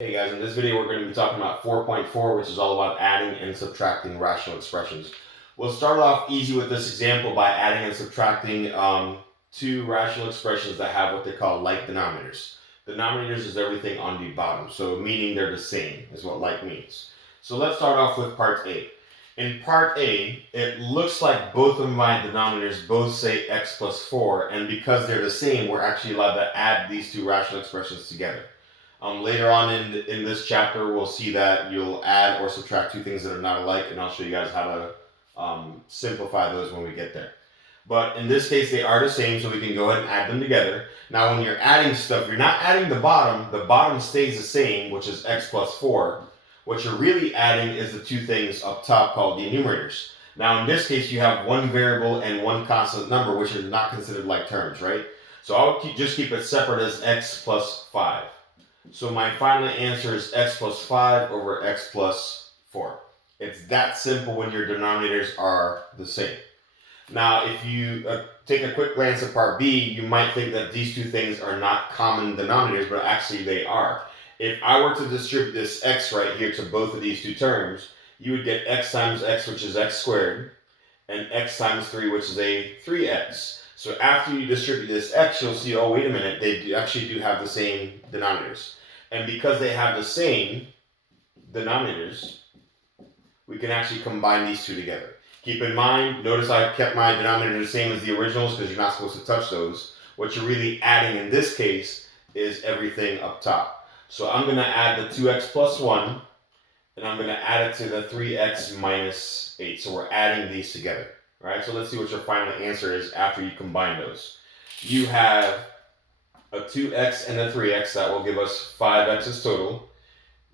Hey guys, in this video we're going to be talking about 4.4, which is all about adding and subtracting rational expressions. We'll start off easy with this example by adding and subtracting two rational expressions that have what they call like denominators. Denominators is everything on the bottom, so meaning they're the same is what like means. So let's start off with part A. In part A, it looks like both of my denominators both say x plus 4, and because they're the same, we're actually allowed to add these two rational expressions together. Later on in this chapter, we'll see that you'll add or subtract two things that are not alike, and I'll show you guys how to simplify those when we get there. But in this case, they are the same, so we can go ahead and add them together. Now, when you're adding stuff, you're not adding the bottom stays the same, which is x plus 4. What you're really adding is the two things up top called the enumerators. Now, in this case, you have one variable and one constant number, which are not considered like terms, right? So I'll just keep it separate as x plus 5. So my final answer is x plus 5 over x plus 4. It's that simple when your denominators are the same. Now, if you take a quick glance at part B, you might think that these two things are not common denominators, but actually they are. If I were to distribute this x right here to both of these two terms, you would get x times x, which is x squared, and x times 3, which is a 3x. So after you distribute this x, you'll see, oh, wait a minute, they actually do have the same denominators. And because they have the same denominators, we can actually combine these two together. Keep in mind, notice I kept my denominator the same as the originals because you're not supposed to touch those. What you're really adding in this case is everything up top. So I'm going to add the 2x plus 1, and I'm going to add it to the 3x minus 8. So we're adding these together. All right, so let's see what your final answer is after you combine those. You have a 2x and a 3x, that will give us 5x's total.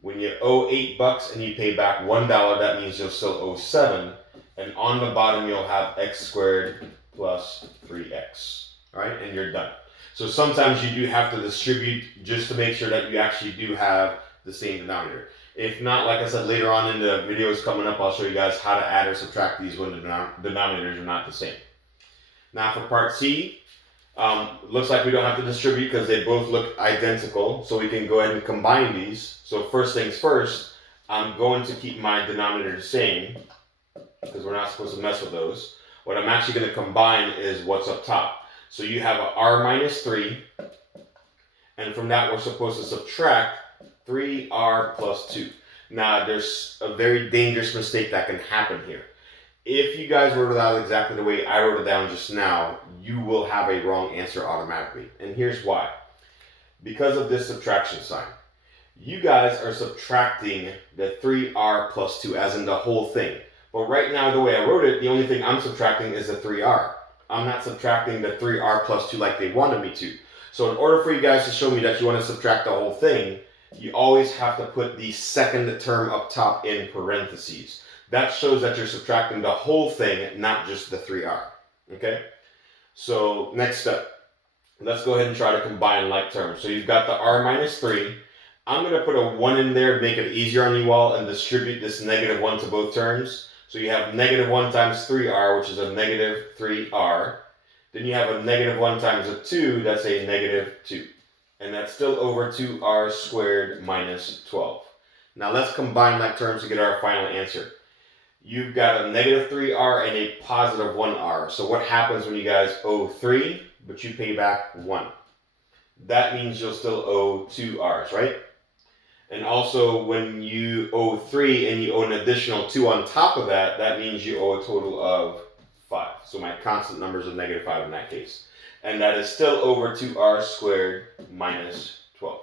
When you owe $8 and you pay back $1, that means you'll still owe 7. And on the bottom, you'll have x squared plus 3x. All right, and you're done. So sometimes you do have to distribute just to make sure that you actually do have the same denominator. If not, like I said, later on in the videos coming up, I'll show you guys how to add or subtract these when the denominators are not the same. Now for part C, looks like we don't have to distribute because they both look identical, so we can go ahead and combine these. So first things first, I'm going to keep my denominator the same because we're not supposed to mess with those. What I'm actually going to combine is what's up top. So you have a r minus 3, and from that we're supposed to subtract 3r plus 2. Now there's a very dangerous mistake that can happen here. If you guys wrote it out exactly the way I wrote it down just now, you will have a wrong answer automatically. And here's why. Because of this subtraction sign. You guys are subtracting the 3r plus 2, as in the whole thing. But right now, the way I wrote it, the only thing I'm subtracting is the 3r. I'm not subtracting the 3r plus 2 like they wanted me to. So in order for you guys to show me that you want to subtract the whole thing, you always have to put the second term up top in parentheses. That shows that you're subtracting the whole thing, not just the 3r. Okay? So next step. Let's go ahead and try to combine like terms. So you've got the r minus 3. I'm going to put a 1 in there to make it easier on you all and distribute this negative 1 to both terms. So you have negative 1 times 3r, which is a negative 3r. Then you have a negative 1 times a 2, that's a negative 2. And that's still over 2r squared minus 12. Now let's combine like terms to get our final answer. You've got a negative 3r and a positive 1r. So what happens when you guys owe 3, but you pay back 1? That means you'll still owe 2r's, right? And also when you owe 3 and you owe an additional 2 on top of that, that means you owe a total of 5. So my constant numbers are negative 5 in that case. And that is still over 2r squared minus 12.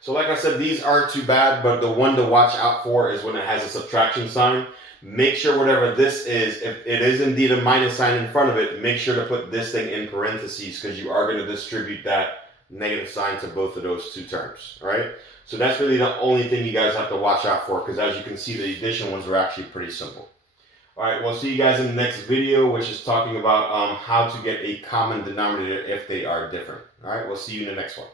So like I said, these aren't too bad, but the one to watch out for is when it has a subtraction sign. Make sure whatever this is, if it is indeed a minus sign in front of it, make sure to put this thing in parentheses because you are going to distribute that negative sign to both of those two terms, all right? So that's really the only thing you guys have to watch out for because as you can see, the addition ones are actually pretty simple. All right, we'll see you guys in the next video, which is talking about how to get a common denominator if they are different. All right, we'll see you in the next one.